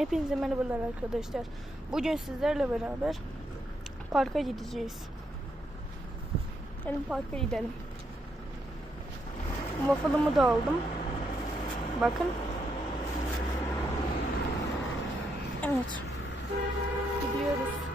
Hepinize merhabalar arkadaşlar. Bugün sizlerle beraber parka gideceğiz. Gelin parka gidelim. Waffle'ımı da aldım. Bakın. Evet. Gidiyoruz.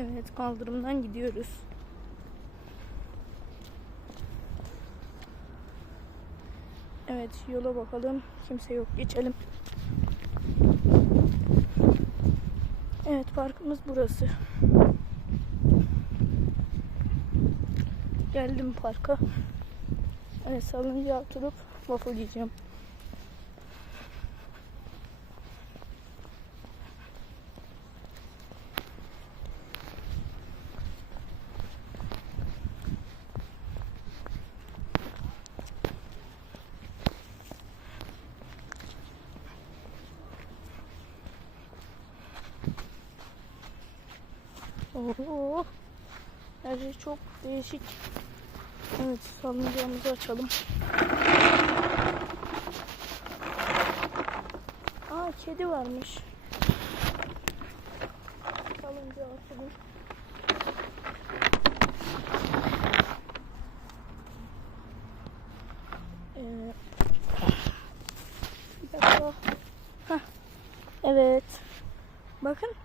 Evet kaldırımdan gidiyoruz. Evet yola bakalım. Kimse yok. Geçelim. Evet parkımız burası. Geldim parka. Evet salıncağa oturup waffle yiyeceğim. Oo. Her şey çok değişik. Evet salıncağımızı açalım. Aa kedi varmış. Salıncağı açalım. Ee. Evet. Bakın.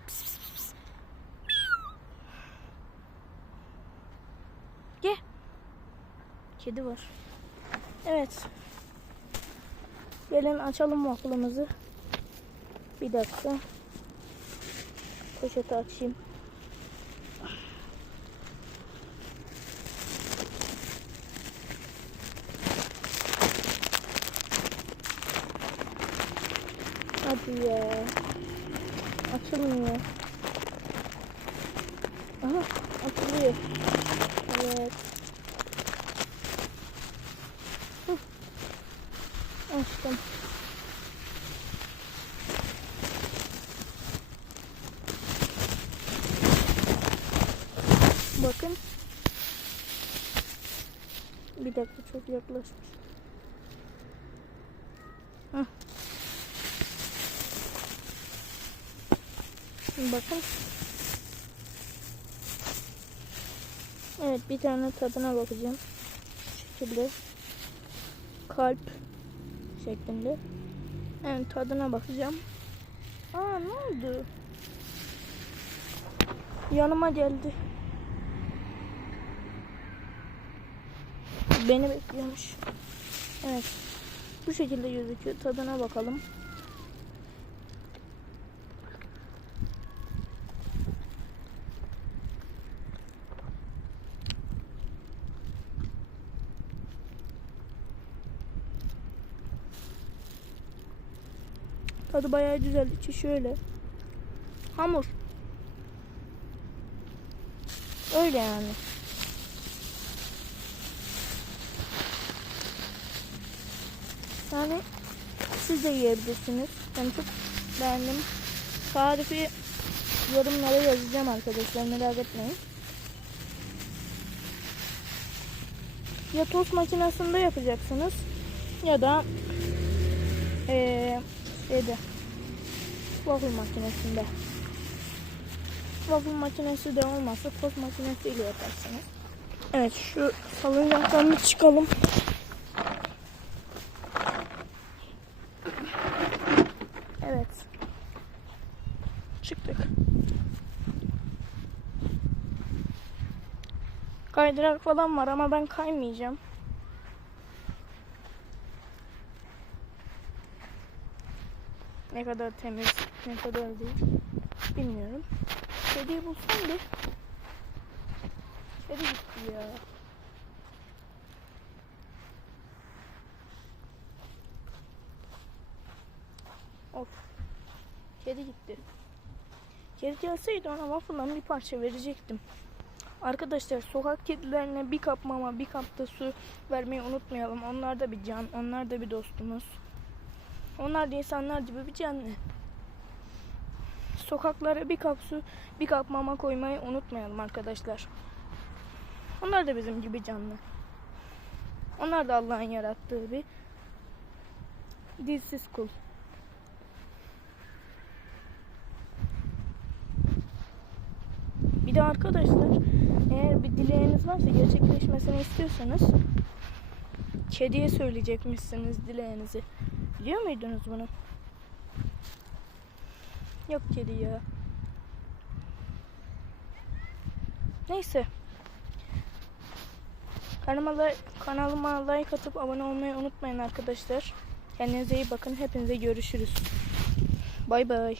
Kedi var. Evet. Gelin açalım waffle'ımızı. Bir dakika. Poşeti açayım. Hadi ya. Açılmıyor. Aha açılıyor. Evet. Açtım. Bakın. Bir dakika çok yaklaşmış. Bakın. Evet bir tane tadına bakacağım. Şu şekilde. Kalp şeklinde. Evet tadına bakacağım. Aa ne oldu? Yanıma geldi. Beni bekliyormuş. Evet. Bu şekilde gözüküyor. Tadına bakalım. Tadı bayağı güzel. İçi şöyle. Hamur. Öyle yani. Yani siz de yiyebilirsiniz. Ben çok beğendim. Tarifi yorumlara yazacağım arkadaşlar merak etmeyin. Ya tost makinesinde yapacaksınız ya da eee şeyde waffle makinesinde. Waffle makinesi de olmazsa tost makinesiyle yaparsınız. Evet şu salıncaktan bir çıkalım. Evet. Çıktık. Kaydırak falan var ama ben kaymayacağım. Ne kadar temiz, ne kadar değil. Bilmiyorum. Kediyi bulsam bir. Kedi gitti ya. Of. Kedi gitti. Kedi gelseydi ona waffle'dan bir parça verecektim. Arkadaşlar sokak kedilerine bir kap mama bir kap da su vermeyi unutmayalım. Onlar da bir can, onlar da bir dostumuz. Onlar da insanlar gibi bir canlı. Sokaklara bir kap su, bir kap mama koymayı unutmayalım arkadaşlar. Onlar da bizim gibi canlı. Onlar da Allah'ın yarattığı bir dilsiz kul. Bir de arkadaşlar eğer bir dileğiniz varsa gerçekleşmesini istiyorsanız kediye söyleyecekmişsiniz dileğinizi. Biliyor muydunuz bunu? Yok kedi ya. Neyse. Kanalıma, kanalıma like atıp abone olmayı unutmayın arkadaşlar. Kendinize iyi bakın. Hepinize görüşürüz. Bay bay.